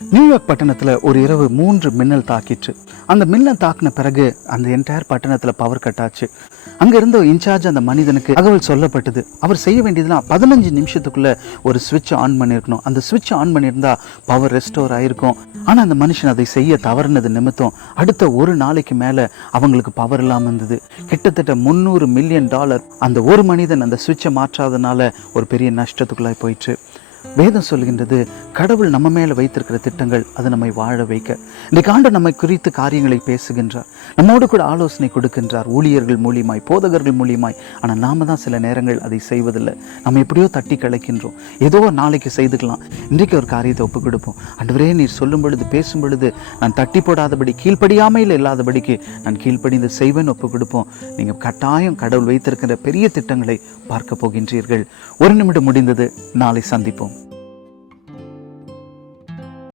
New York பட்டணத்தில் ஒரு இரவு 3 மின்னல் தாக்கிற்று. அந்த மின்னல் தாக்கின பிறகு அந்த என்டையர் பட்டணத்தில் பவர் கட் ஆச்சு. அங்கே இருந்த இன்சார்ஜ் அந்த மனிதனுக்கு தகவல் சொல்லப்பட்டது. அவர் செய்ய வேண்டியதுலாம் 15 நிமிஷத்துக்குள்ளே ஒரு சுவிட்ச் ஆன் பண்ணியிருக்கணும். அந்த சுவிட்ச் ஆன் பண்ணியிருந்தா பவர் ரெஸ்டோர் ஆகிருக்கும். ஆனால் அந்த மனுஷன் அதை செய்ய தவறுனது நிமித்தம் அடுத்த ஒரு நாளைக்கு மேலே அவங்களுக்கு பவர் இல்லாமல் இருந்தது. கிட்டத்தட்ட $300 மில்லியன் அந்த ஒரு மனிதன் அந்த சுவிட்சை மாற்றாதனால ஒரு பெரிய நஷ்டத்துக்குள்ளாய் போயிடுச்சு. வேதம் சொல்கின்றது, கடவுள் நம்ம மேலே வைத்திருக்கிற திட்டங்கள் அதை நம்மை வாழ வைக்க. இன்றைக்கு ஆண்டவர் நம்மை குறித்து காரியங்களை பேசுகின்றார், நம்மோடு கூட ஆலோசனை கொடுக்கின்றார், ஊழியர்கள் மூலியமாய், போதகர்கள் மூலியமாய். ஆனால் நாம தான் சில நேரங்கள் அதை செய்வதில்லை. நம்ம எப்படியோ தட்டி கலைக்கின்றோம். ஏதோ நாளைக்கு செய்துக்கலாம், இன்றைக்கு ஒரு காரியத்தை ஒப்புக் கொடுப்போம். ஆண்டவரே, நீர் சொல்லும் பொழுது, பேசும் பொழுது நான் தட்டி போடாதபடி, கீழ்ப்படியாமையில் இல்லாதபடிக்கு நான் கீழ்ப்படிந்து செய்வேன் ஒப்புக் கொடுப்போம். நீங்கள் கட்டாயம் கடவுள் வைத்திருக்கிற பெரிய திட்டங்களை பார்க்க போகின்றீர்கள். ஒரு நிமிடம் முடிந்தது. நாளை சந்திப்போம்.